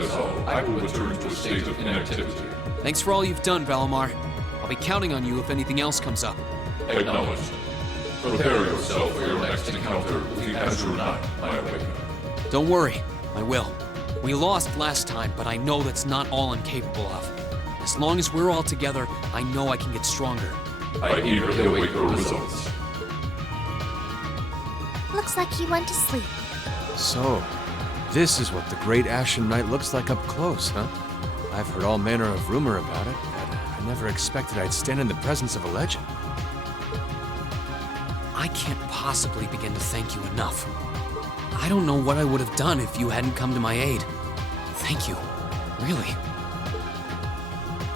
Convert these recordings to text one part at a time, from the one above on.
that is all, I will return to a state of inactivity. Thanks for all you've done, Valimar. I'll be counting on you if anything else comes up. Acknowledged. Prepare yourself for your next encounter with the Azure Knight, my awakener. Don't worry, I will. We lost last time, but I know that's not all I'm capable of. As long as we're all together, I know I can get stronger. I eagerly await your results. Looks like he went to sleep. So, this is what the Great Ashen Knight looks like up close, huh? I've heard all manner of rumor about it, but I never expected I'd stand in the presence of a legend. I can't possibly begin to thank you enough. I don't know what I would have done if you hadn't come to my aid. Thank you, really.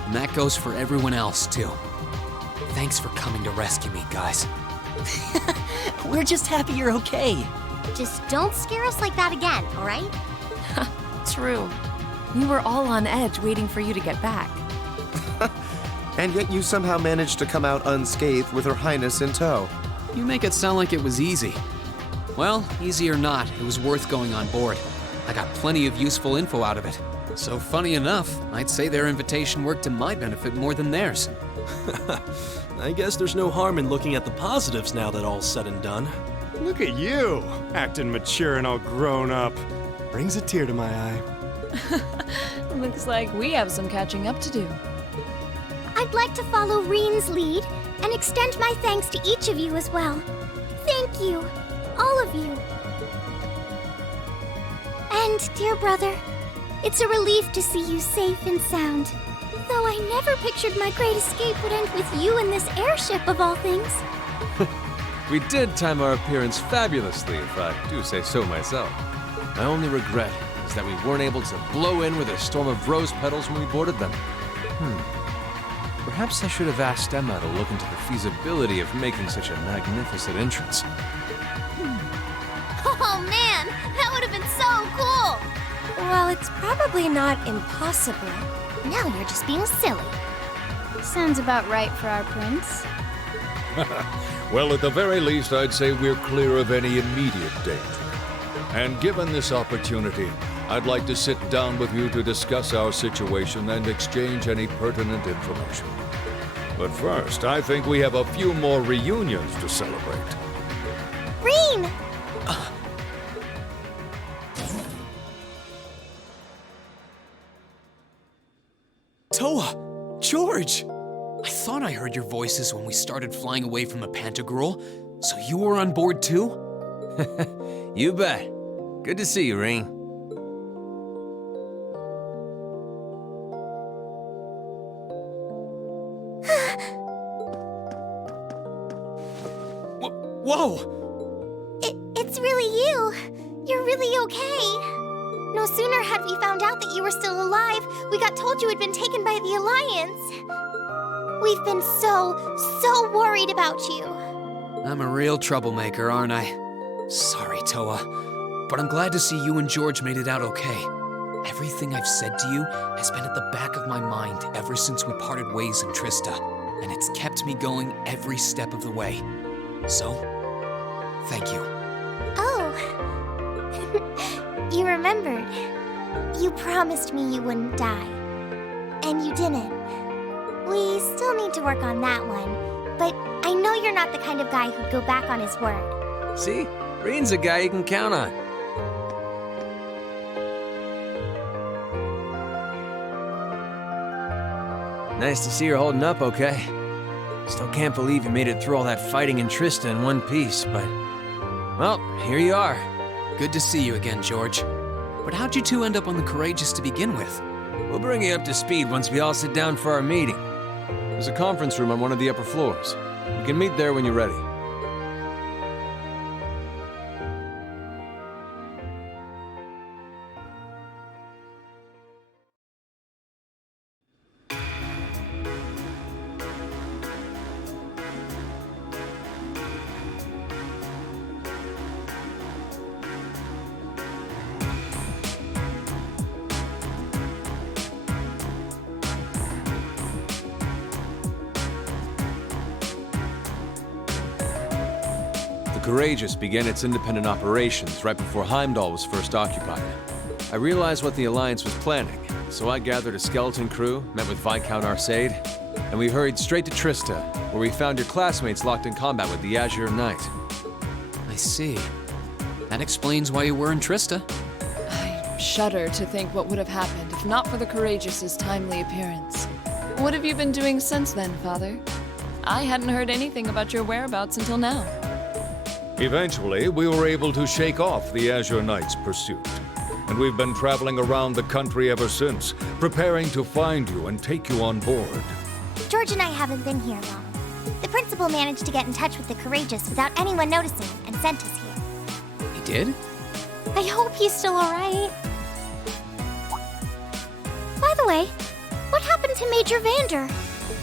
And that goes for everyone else, too. Thanks for coming to rescue me, guys. We're just happy you're okay. Just don't scare us like that again, all right? True. We were all on edge waiting for you to get back. And yet you somehow managed to come out unscathed with Her Highness in tow. You make it sound like it was easy. Well, easy or not, it was worth going on board. I got plenty of useful info out of it. So funny enough, I'd say their invitation worked to my benefit more than theirs. I guess there's no harm in looking at the positives now that all's said and done. Look at you, acting mature and all grown up. Brings a tear to my eye. Looks like we have some catching up to do. I'd like to follow Reen's lead and extend my thanks to each of you as well. Thank you, all of you. And, dear brother, it's a relief to see you safe and sound. Though I never pictured my great escape would end with you in this airship of all things. We did time our appearance fabulously, if I do say so myself. My only regret is that we weren't able to blow in with a storm of rose petals when we boarded them. Perhaps I should have asked Emma to look into the feasibility of making such a magnificent entrance. Oh man, that would have been so cool! Well, it's probably not impossible. Now you're just being silly. Sounds about right for our prince. Well, at the very least, I'd say we're clear of any immediate danger. And given this opportunity, I'd like to sit down with you to discuss our situation and exchange any pertinent information. But first, I think we have a few more reunions to celebrate. Reen! Toa! George! I thought I heard your voices when we started flying away from the Pantagruel, so you were on board too? You bet. Good to see you, Reen. Whoa! It's really you. You're really okay. No sooner had we found out that you were still alive, we got told you had been taken by the Alliance. We've been so worried about you. I'm a real troublemaker, aren't I? Sorry, Toa, but I'm glad to see you and George made it out okay. Everything I've said to you has been at the back of my mind ever since we parted ways in Trista, and it's kept me going every step of the way. So, thank you. Oh. You remembered. You promised me you wouldn't die. And you didn't. We still need to work on that one, but I know you're not the kind of guy who'd go back on his word. See? Reen's a guy you can count on. Nice to see you're holding up okay. Still can't believe you made it through all that fighting in Trista in one piece, but... well, here you are. Good to see you again, George. But how'd you two end up on the Courageous to begin with? We'll bring you up to speed once we all sit down for our meeting. There's a conference room on one of the upper floors. We can meet there when you're ready. Courageous began its independent operations right before Heimdall was first occupied. I realized what the Alliance was planning, so I gathered a skeleton crew, met with Viscount Arcade, and we hurried straight to Trista, where we found your classmates locked in combat with the Azure Knight. I see. That explains why you were in Trista. I shudder to think what would have happened if not for the Courageous' timely appearance. What have you been doing since then, Father? I hadn't heard anything about your whereabouts until now. Eventually, we were able to shake off the Azure Knight's pursuit. And we've been traveling around the country ever since, preparing to find you and take you on board. George and I haven't been here long. The principal managed to get in touch with the Courageous without anyone noticing and sent us here. He did? I hope he's still alright. By the way, what happened to Major Vander?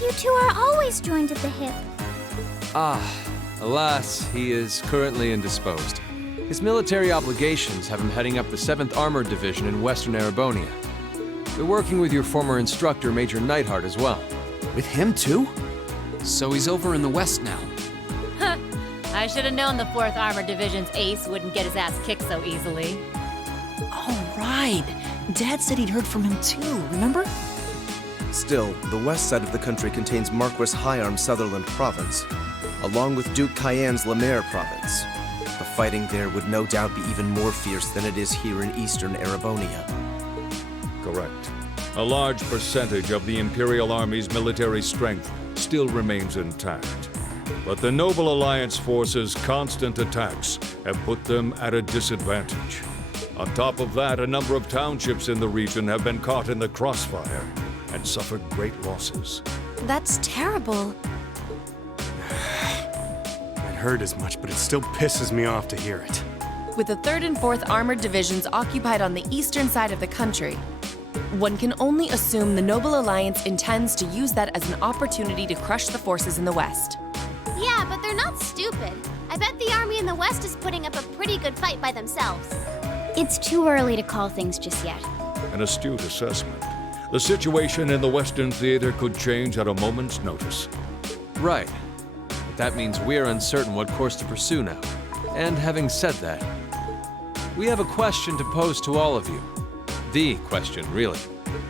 You two are always joined at the hip. Alas, he is currently indisposed. His military obligations have him heading up the 7th Armored Division in Western Erebonia. We're working with your former instructor, Major Neidhart, as well. With him too? So he's over in the west now. I should have known the 4th Armored Division's ace wouldn't get his ass kicked so easily. Oh, right. Dad said he'd heard from him too, remember? Still, the west side of the country contains Marquis Higharm's Sutherland province, along with Duke Cayenne's Lemaire province. The fighting there would no doubt be even more fierce than it is here in eastern Erebonia. Correct. A large percentage of the Imperial Army's military strength still remains intact. But the Noble Alliance forces' constant attacks have put them at a disadvantage. On top of that, a number of townships in the region have been caught in the crossfire and suffered great losses. That's terrible. I'd heard as much, but it still pisses me off to hear it. With the 3rd and 4th Armored Divisions occupied on the eastern side of the country, one can only assume the Noble Alliance intends to use that as an opportunity to crush the forces in the west. Yeah, but they're not stupid. I bet the army in the west is putting up a pretty good fight by themselves. It's too early to call things just yet. An astute assessment. The situation in the Western Theater could change at a moment's notice. Right. But that means we're uncertain what course to pursue now. And having said that, we have a question to pose to all of you. The question, really.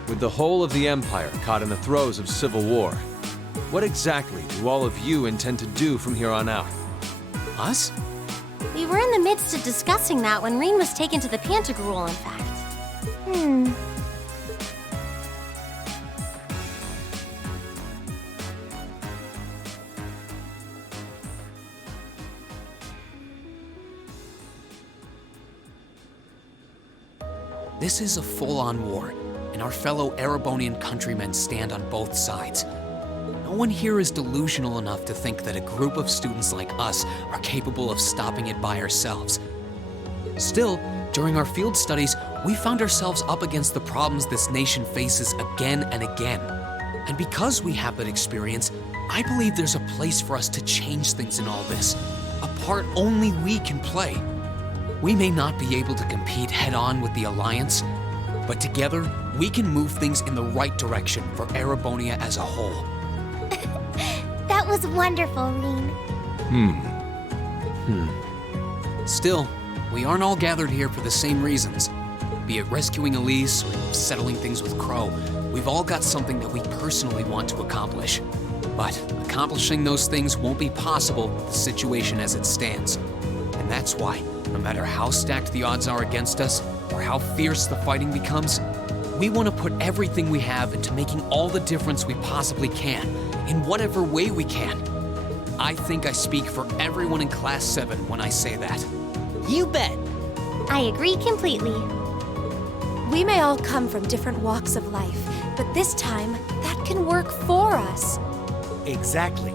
With the whole of the Empire caught in the throes of civil war, what exactly do all of you intend to do from here on out? Us? We were in the midst of discussing that when Reen was taken to the Pantagruel, in fact. This is a full-on war, and our fellow Erebonian countrymen stand on both sides. No one here is delusional enough to think that a group of students like us are capable of stopping it by ourselves. Still, during our field studies, we found ourselves up against the problems this nation faces again and again. And because we have that experience, I believe there's a place for us to change things in all this, a part only we can play. We may not be able to compete head-on with the Alliance, but together, we can move things in the right direction for Erebonia as a whole. That was wonderful, Reen. Still, we aren't all gathered here for the same reasons. Be it rescuing Elise or settling things with Crow, we've all got something that we personally want to accomplish. But accomplishing those things won't be possible with the situation as it stands. And that's why, no matter how stacked the odds are against us, or how fierce the fighting becomes, we want to put everything we have into making all the difference we possibly can, in whatever way we can. I think I speak for everyone in Class VII when I say that. You bet. I agree completely. We may all come from different walks of life, but this time, that can work for us. Exactly.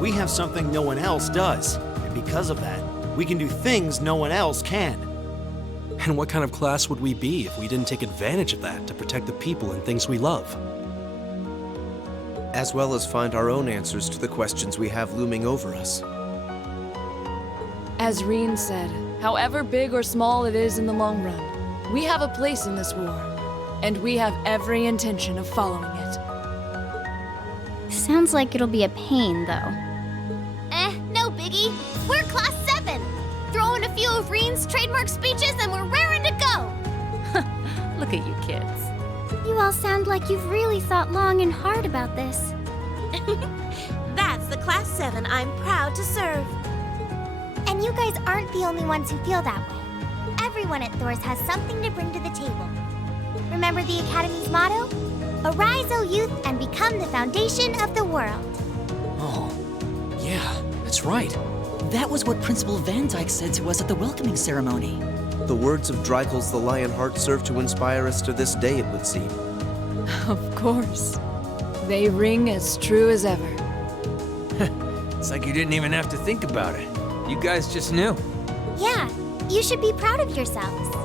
We have something no one else does, and because of that, we can do things no one else can. And what kind of class would we be if we didn't take advantage of that to protect the people and things we love? As well as find our own answers to the questions we have looming over us. As Reen said, however big or small it is in the long run, we have a place in this war, and we have every intention of following it. Sounds like it'll be a pain, though. No biggie. We're Class VII. Throw in a few of Reen's trademark speeches and we're raring to go. You all sound like you've really thought long and hard about this. That's the Class 7 I'm proud to serve. And you guys aren't the only ones who feel that way. Everyone at Thors has something to bring to the table. Remember the Academy's motto? Arise, O youth, and become the foundation of the world. Oh, yeah, that's right. That was what Principal Van Dyke said to us at the welcoming ceremony. The words of Dreikel's the Lionheart serve to inspire us to this day, it would seem. Of course. They ring as true as ever. It's like you didn't even have to think about it. You guys just knew. Yeah, you should be proud of yourselves.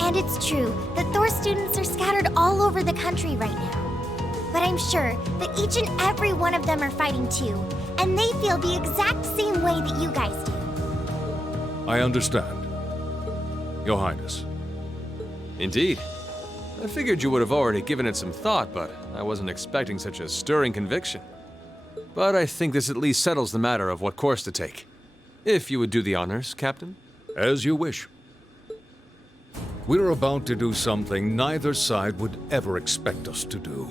And it's true that Thor students are scattered all over the country right now. But I'm sure that each and every one of them are fighting too, and they feel the exact same way that you guys do. I understand. Your Highness. Indeed. I figured you would have already given it some thought, but I wasn't expecting such a stirring conviction. But I think this at least settles the matter of what course to take. If you would do the honors, Captain. As you wish. We're about to do something neither side would ever expect us to do.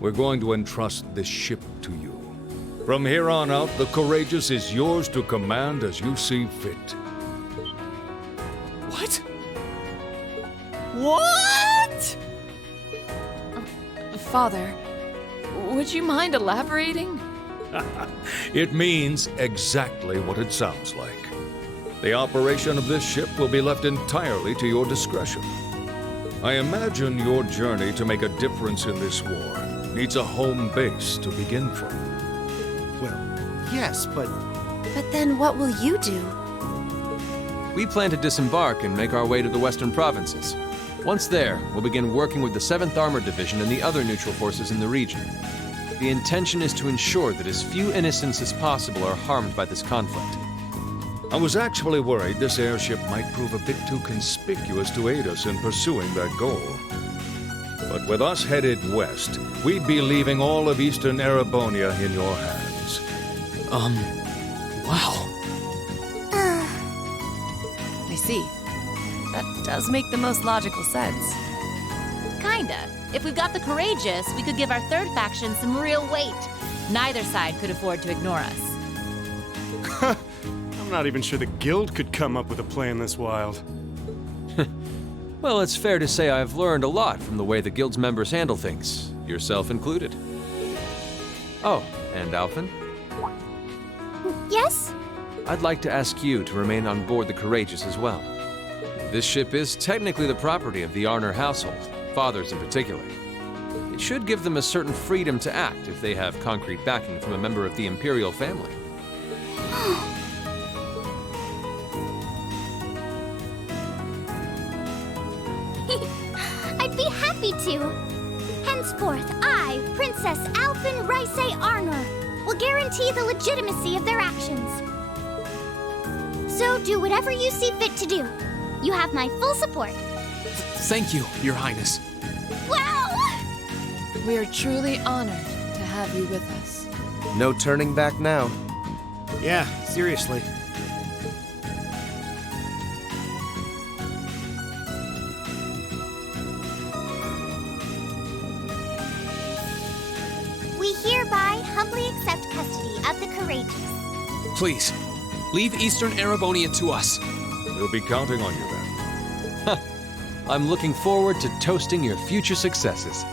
We're going to entrust this ship to you. From here on out, the Courageous is yours to command as you see fit. What? What? Father, would you mind elaborating? It means exactly what it sounds like. The operation of this ship will be left entirely to your discretion. I imagine your journey to make a difference in this war needs a home base to begin from. Well, yes, but then what will you do? We plan to disembark and make our way to the western provinces. Once there, we'll begin working with the 7th Armored Division and the other neutral forces in the region. The intention is to ensure that as few innocents as possible are harmed by this conflict. I was actually worried this airship might prove a bit too conspicuous to aid us in pursuing that goal. But with us headed west, we'd be leaving all of Eastern Erebonia in your hands. Wow. I see. That does make the most logical sense. Kinda. If we've got the Courageous, we could give our third faction some real weight. Neither side could afford to ignore us. I'm not even sure the Guild could come up with a plan this wild. Well, it's fair to say I've learned a lot from the way the Guild's members handle things, yourself included. Oh, and Alphen? Yes? I'd like to ask you to remain on board the Courageous as well. This ship is technically the property of the Arner household, fathers in particular. It should give them a certain freedom to act if they have concrete backing from a member of the Imperial family. I'd be happy to. Henceforth, I, Princess Alphen Rice Arnor, will guarantee the legitimacy of their actions. So do whatever you see fit to do. You have my full support. Thank you, Your Highness. Wow! We are truly honored to have you with us. No turning back now. yeah, seriously. We hereby humbly accept custody of the Courageous. Please, leave Eastern Erebonia to us. We'll be counting on you then. I'm looking forward to toasting your future successes.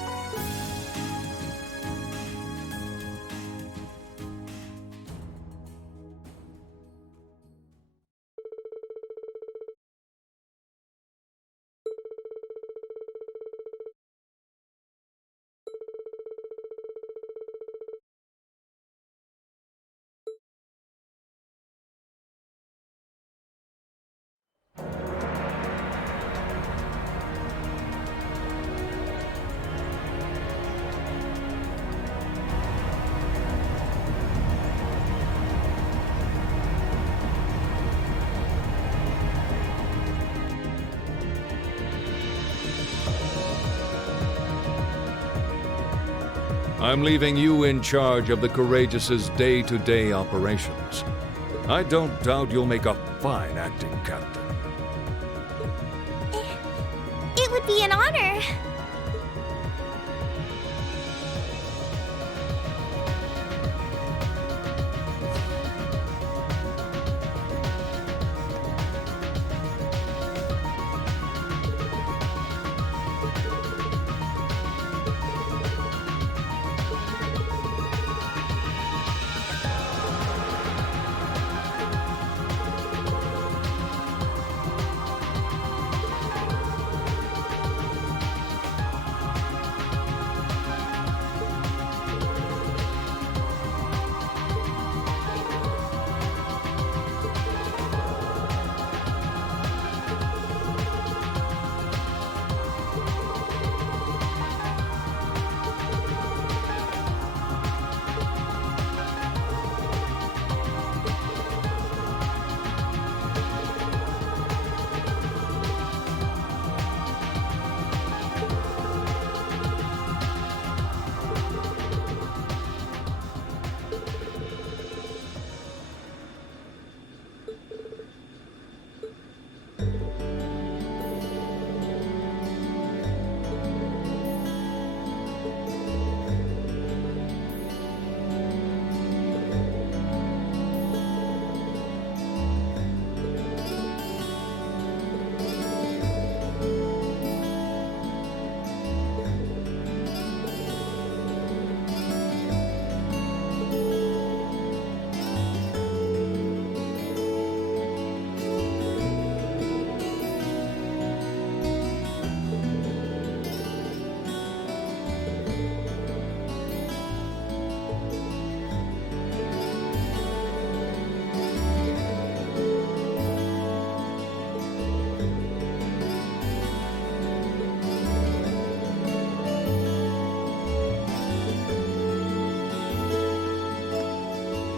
I'm leaving you in charge of the Courageous's day-to-day operations. I don't doubt you'll make a fine acting captain. It would be an honor.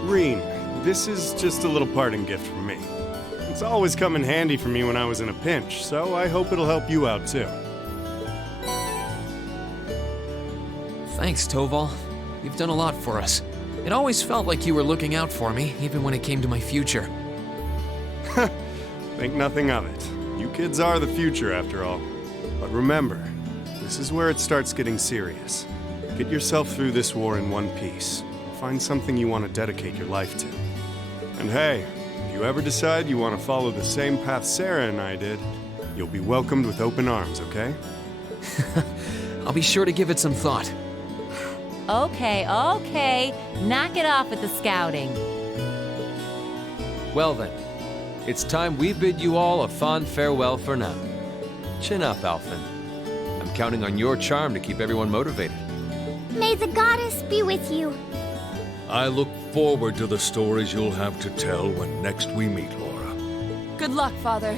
Rean, this is just a little parting gift from me. It's always come in handy for me when I was in a pinch, so I hope it'll help you out too. Thanks, Toval. You've done a lot for us. It always felt like you were looking out for me, even when it came to my future. Think nothing of it. You kids are the future, after all. But remember, this is where it starts getting serious. Get yourself through this war in one piece. Find something you want to dedicate your life to. And hey, if you ever decide you want to follow the same path Sarah and I did, you'll be welcomed with open arms, okay? I'll be sure to give it some thought. Okay, okay. Knock it off with the scouting. Well then, it's time we bid you all a fond farewell for now. Chin up, Alphen. I'm counting on your charm to keep everyone motivated. May the goddess be with you. I look forward to the stories you'll have to tell when next we meet, Laura. Good luck, Father.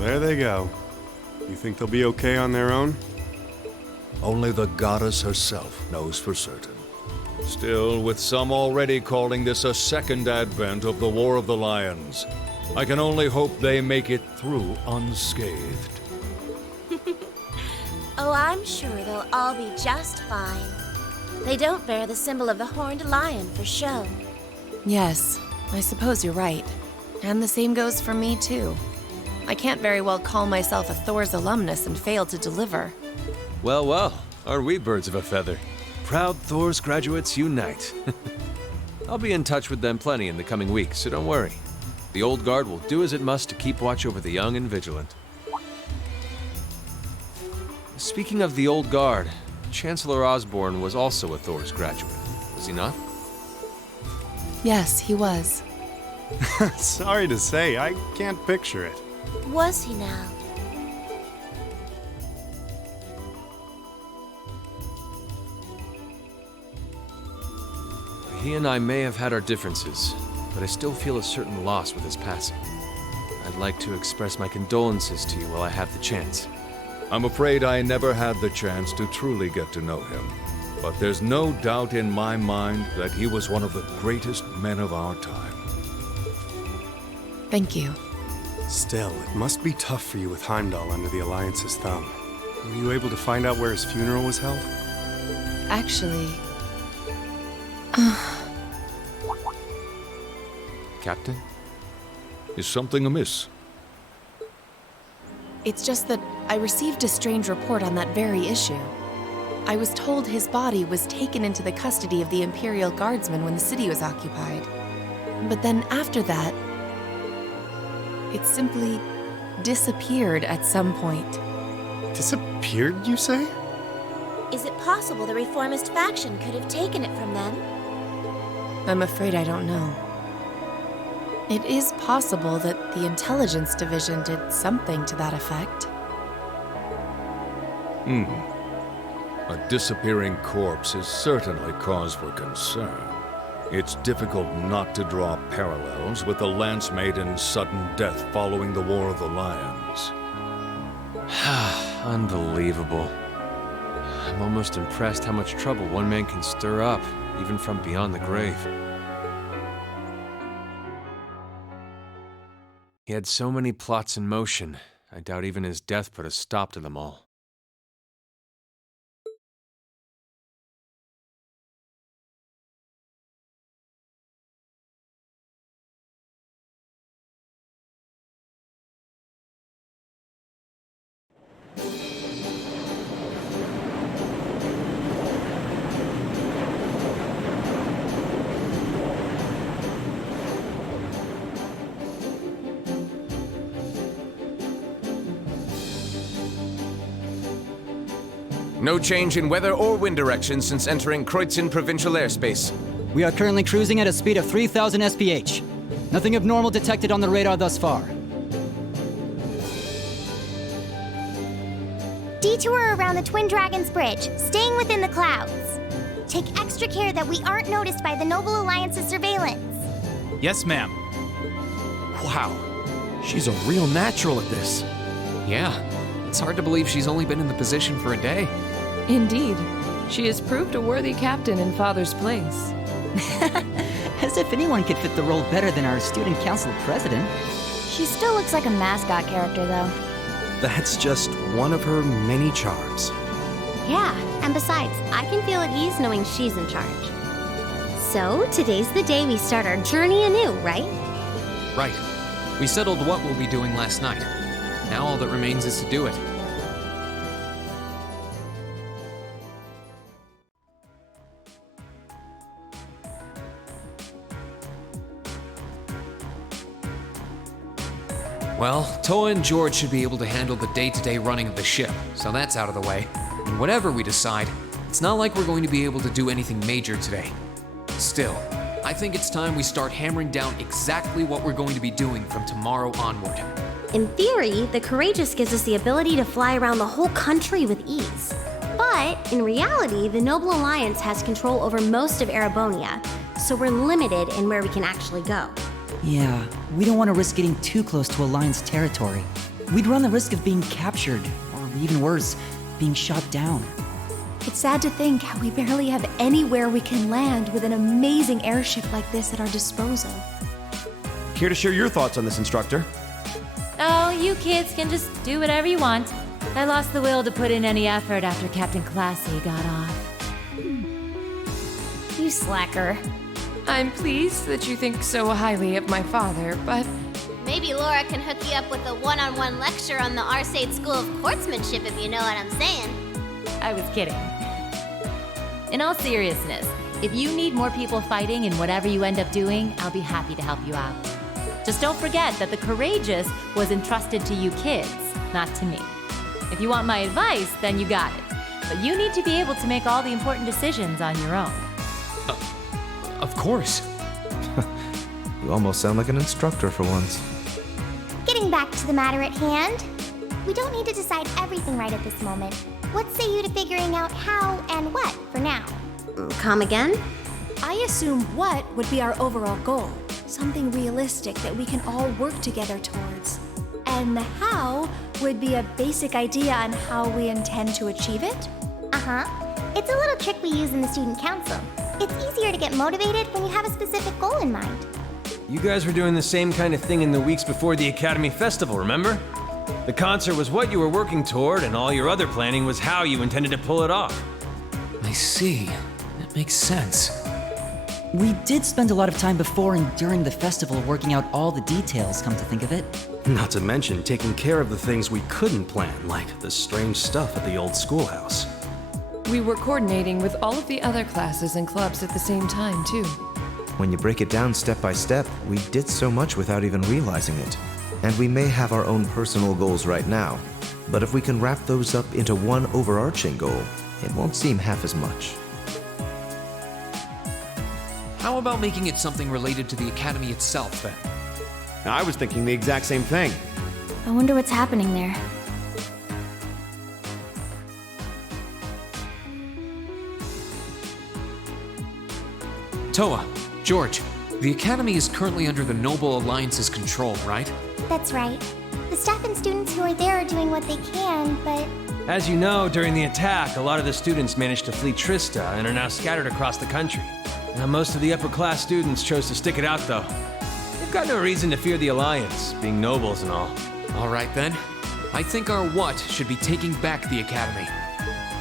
There they go. You think they'll be okay on their own? Only the goddess herself knows for certain. Still, with some already calling this a second advent of the War of the Lions, I can only hope they make it through unscathed. Oh, I'm sure they'll all be just fine. They don't bear the symbol of the horned lion for show. Yes, I suppose you're right. And the same goes for me, too. I can't very well call myself a Thors alumnus and fail to deliver. Well, well, aren't we birds of a feather? Proud Thors graduates unite. I'll be in touch with them plenty in the coming weeks, so don't worry. The old guard will do as it must to keep watch over the young and vigilant. Speaking of the old guard, Chancellor Osborne was also a Thors graduate, was he not? Yes, he was. Sorry to say, I can't picture it. Was he now? He and I may have had our differences, but I still feel a certain loss with his passing. I'd like to express my condolences to you while I have the chance. I'm afraid I never had the chance to truly get to know him, but there's no doubt in my mind that he was one of the greatest men of our time. Thank you. Still, it must be tough for you with Heimdall under the Alliance's thumb. Were you able to find out where his funeral was held? Actually... Captain? Is something amiss? It's just that I received a strange report on that very issue. I was told his body was taken into the custody of the Imperial Guardsmen when the city was occupied. But then after that, it simply disappeared at some point. Disappeared, you say? Is it possible the reformist faction could have taken it from them? I'm afraid I don't know. It is possible that the Intelligence Division did something to that effect. A disappearing corpse is certainly cause for concern. It's difficult not to draw parallels with the Lance Maiden's sudden death following the War of the Lions. Unbelievable. I'm almost impressed how much trouble one man can stir up, even from beyond the grave. He had so many plots in motion, I doubt even his death put a stop to them all. No change in weather or wind direction since entering Kreuzin provincial airspace. We are currently cruising at a speed of 3,000 SPH. Nothing abnormal detected on the radar thus far. detour around the Twin Dragons Bridge, staying within the clouds. Take extra care that we aren't noticed by the Noble Alliance's surveillance. Yes, ma'am. Wow, she's a real natural at this. Yeah, it's hard to believe she's only been in the position for a day. Indeed. She has proved a worthy captain in Father's place. As if anyone could fit the role better than our student council president. She still looks like a mascot character, though. That's just one of her many charms. Yeah, and besides, I can feel at ease knowing she's in charge. So, today's the day we start our journey anew, right? Right. We settled what we'll be doing last night. Now all that remains is to do it. Well, Toa and George should be able to handle the day-to-day running of the ship, so that's out of the way. And whatever we decide, it's not like we're going to be able to do anything major today. Still, I think it's time we start hammering down exactly what we're going to be doing from tomorrow onward. In theory, the Courageous gives us the ability to fly around the whole country with ease. But, in reality, the Noble Alliance has control over most of Erebonia, so we're limited in where we can actually go. Yeah, we don't want to risk getting too close to Alliance territory. We'd run the risk of being captured, or even worse, being shot down. It's sad to think how we barely have anywhere we can land with an amazing airship like this at our disposal. Care to share your thoughts on this, instructor? Oh, you kids can just do whatever you want. I lost the will to put in any effort after Captain Classy got off. You slacker. I'm pleased that you think so highly of my father, but... Maybe Laura can hook you up with a one-on-one lecture on the Arcade School of Quartzmanship, if you know what I'm saying. I was kidding. In all seriousness, if you need more people fighting in whatever you end up doing, I'll be happy to help you out. Just don't forget that the Courageous was entrusted to you kids, not to me. If you want my advice, then you got it. But you need to be able to make all the important decisions on your own. Of course. You almost sound like an instructor for once. Getting back to the matter at hand, we don't need to decide everything right at this moment. What say you to figuring out how and what for now? Come again? I assume what would be our overall goal. Something realistic that we can all work together towards. And the how would be a basic idea on how we intend to achieve it? Uh-huh. It's a little trick we use in the student council. It's easier to get motivated when you have a specific goal in mind. You guys were doing the same kind of thing in the weeks before the Academy Festival, remember? The concert was what you were working toward, and all your other planning was how you intended to pull it off. I see. That makes sense. We did spend a lot of time before and during the festival working out all the details, come to think of it. Not to mention taking care of the things we couldn't plan, like the strange stuff at the old schoolhouse. We were coordinating with all of the other classes and clubs at the same time, too. When you break it down step by step, we did so much without even realizing it. And we may have our own personal goals right now, but if we can wrap those up into one overarching goal, it won't seem half as much. How about making it something related to the Academy itself, then? I was thinking the exact same thing. I wonder what's happening there. Toa, George, the Academy is currently under the Noble Alliance's control, right? That's right. The staff and students who are there are doing what they can, but... As you know, during the attack, a lot of the students managed to flee Trista and are now scattered across the country. Now, most of the upper-class students chose to stick it out, though. They've got no reason to fear the Alliance, being nobles and all. All right, then. I think our what should be taking back the Academy.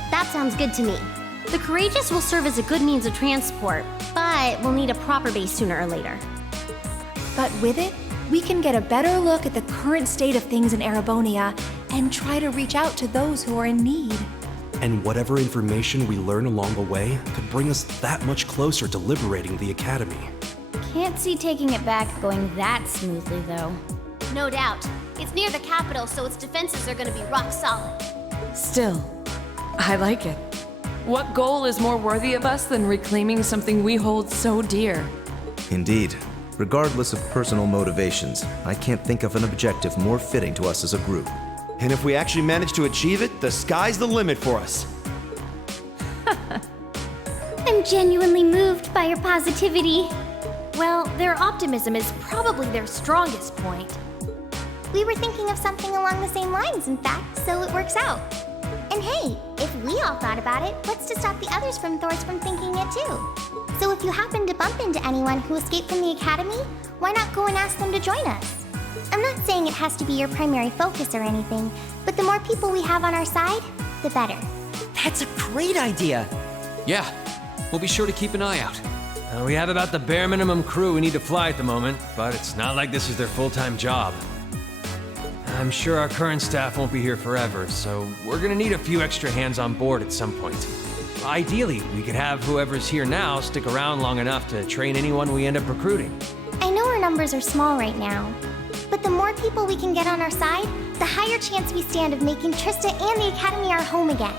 That sounds good to me. The Courageous will serve as a good means of transport, but we'll need a proper base sooner or later. But with it, we can get a better look at the current state of things in Erebonia and try to reach out to those who are in need. And whatever information we learn along the way could bring us that much closer to liberating the Academy. Can't see taking it back going that smoothly, though. No doubt. It's near the capital, so its defenses are gonna be rock solid. Still, I like it. What goal is more worthy of us than reclaiming something we hold so dear? Indeed. Regardless of personal motivations, I can't think of an objective more fitting to us as a group. And if we actually manage to achieve it, the sky's the limit for us. I'm genuinely moved by your positivity. Well, their optimism is probably their strongest point. We were thinking of something along the same lines, in fact, so it works out. And hey, if we all thought about it, what's to stop the others from Thors from thinking it too? So if you happen to bump into anyone who escaped from the academy, why not go and ask them to join us? I'm not saying it has to be your primary focus or anything, but the more people we have on our side, the better. That's a great idea. Yeah, we'll be sure to keep an eye out. We have about the bare minimum crew we need to fly at the moment, but it's not like this is their full-time job. I'm sure our current staff won't be here forever, so we're gonna need a few extra hands on board at some point. Ideally, we could have whoever's here now stick around long enough to train anyone we end up recruiting. I know our numbers are small right now, but the more people we can get on our side, the higher chance we stand of making Trista and the Academy our home again.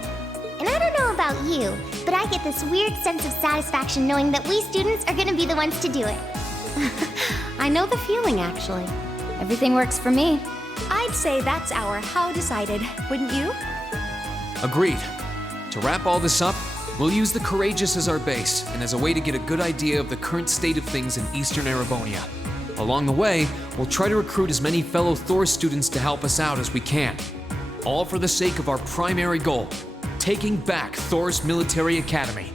And I don't know about you, but I get this weird sense of satisfaction knowing that we students are gonna be the ones to do it. I know the feeling, actually. Everything works for me. I'd say that's our how decided, wouldn't you? Agreed. To wrap all this up, we'll use the Courageous as our base and as a way to get a good idea of the current state of things in Eastern Erebonia. Along the way, we'll try to recruit as many fellow Thor students to help us out as we can. All for the sake of our primary goal, taking back Thor's military academy.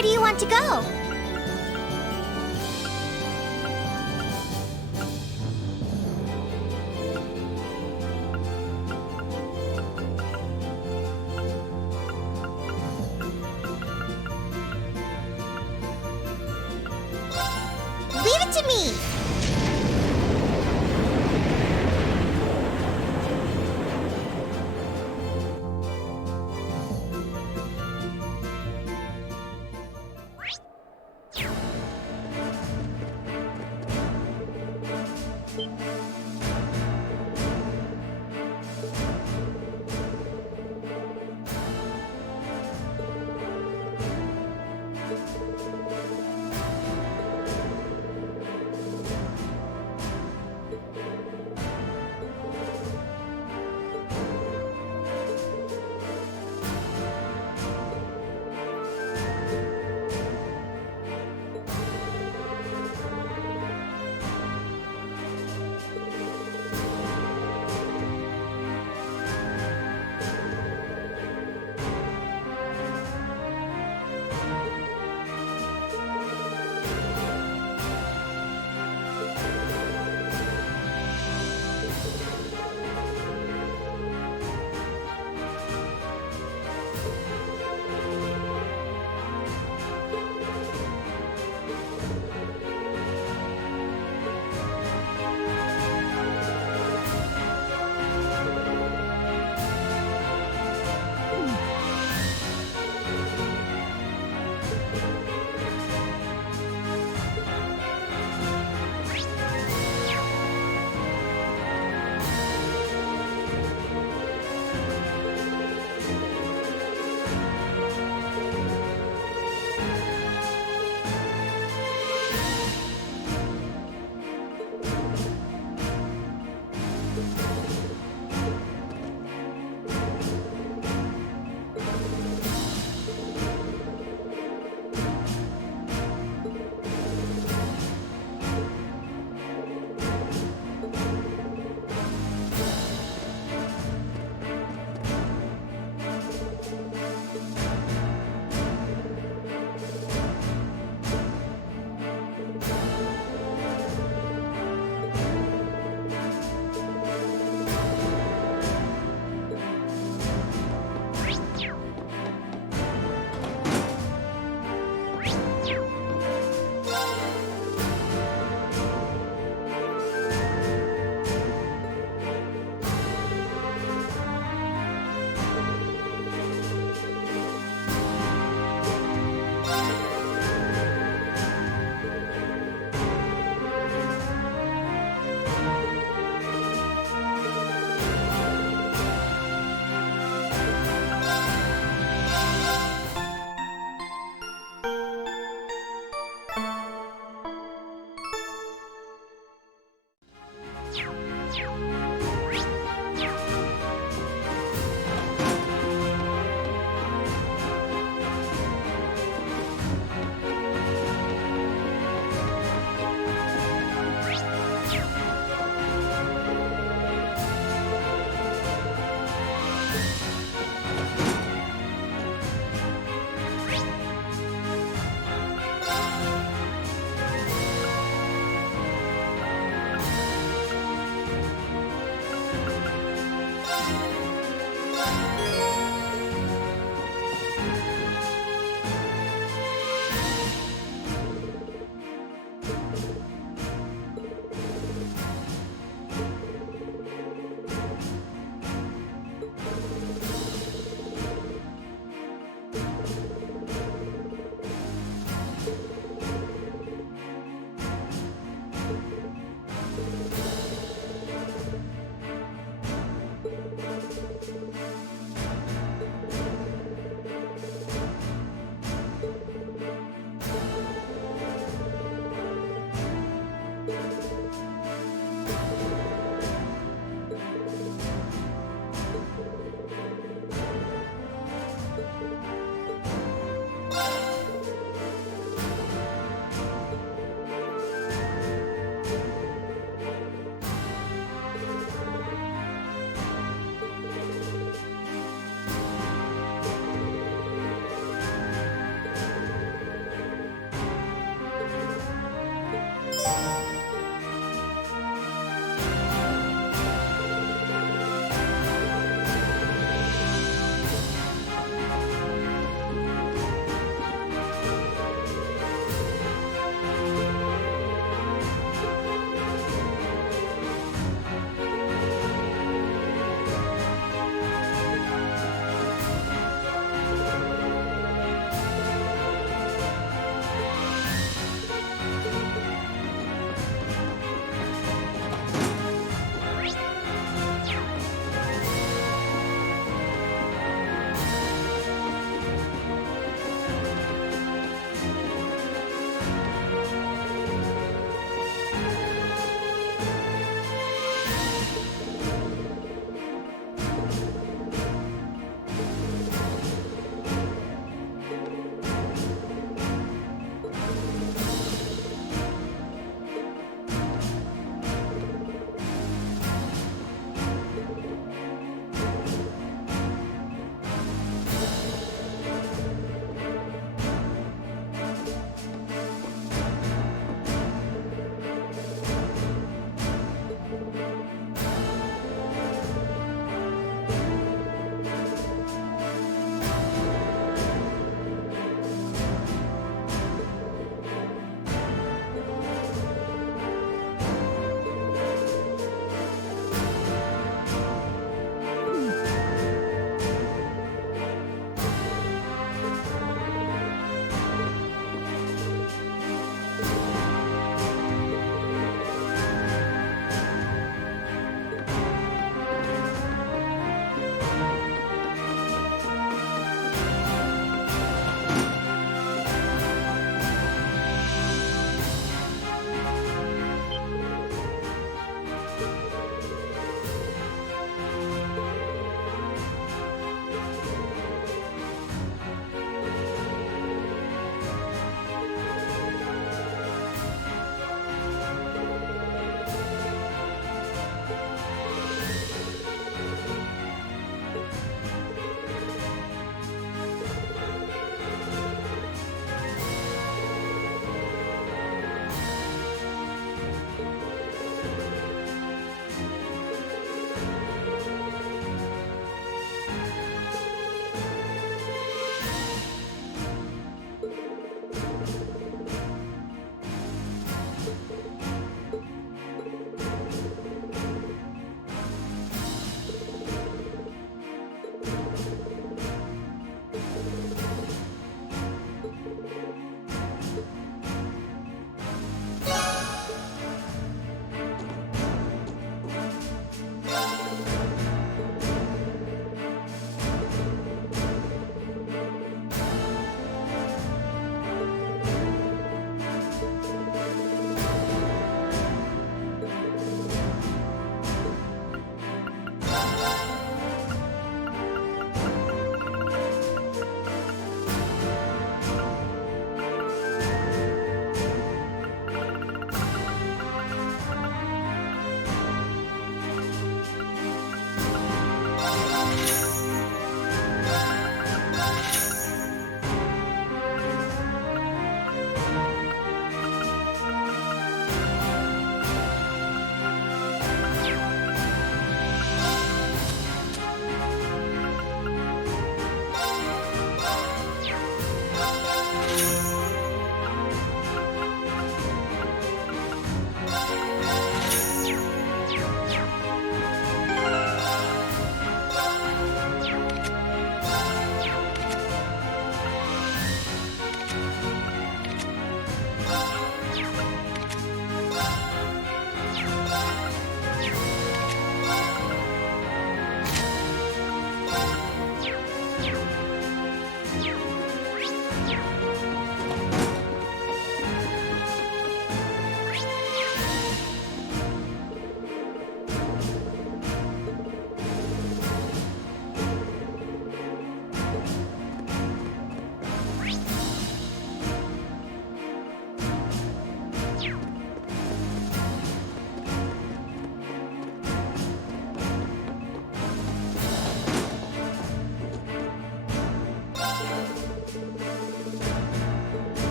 Where do you want to go? Leave it to me!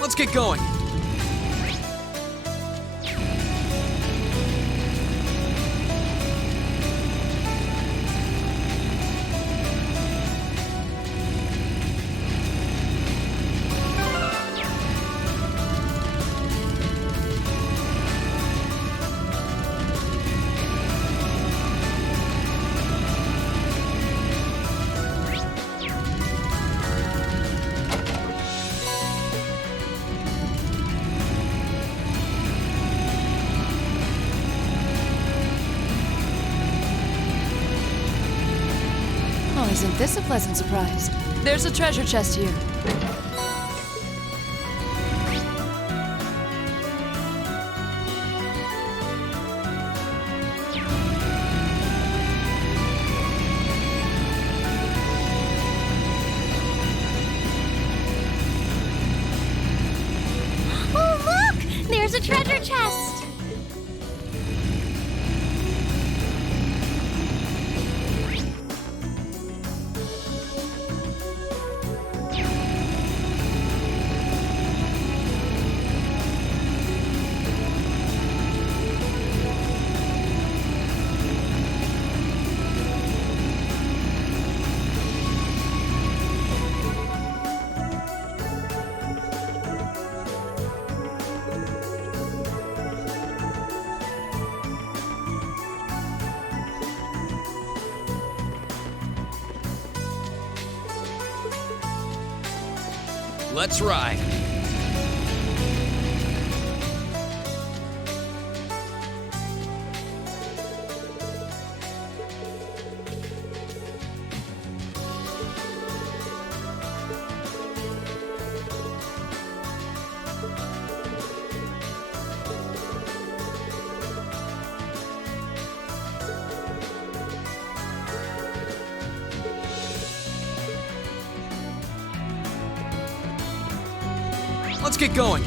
Let's get going. Oh, isn't this a pleasant surprise? There's a treasure chest here. Oh, look! There's a treasure chest! Let's ride. Let's get going.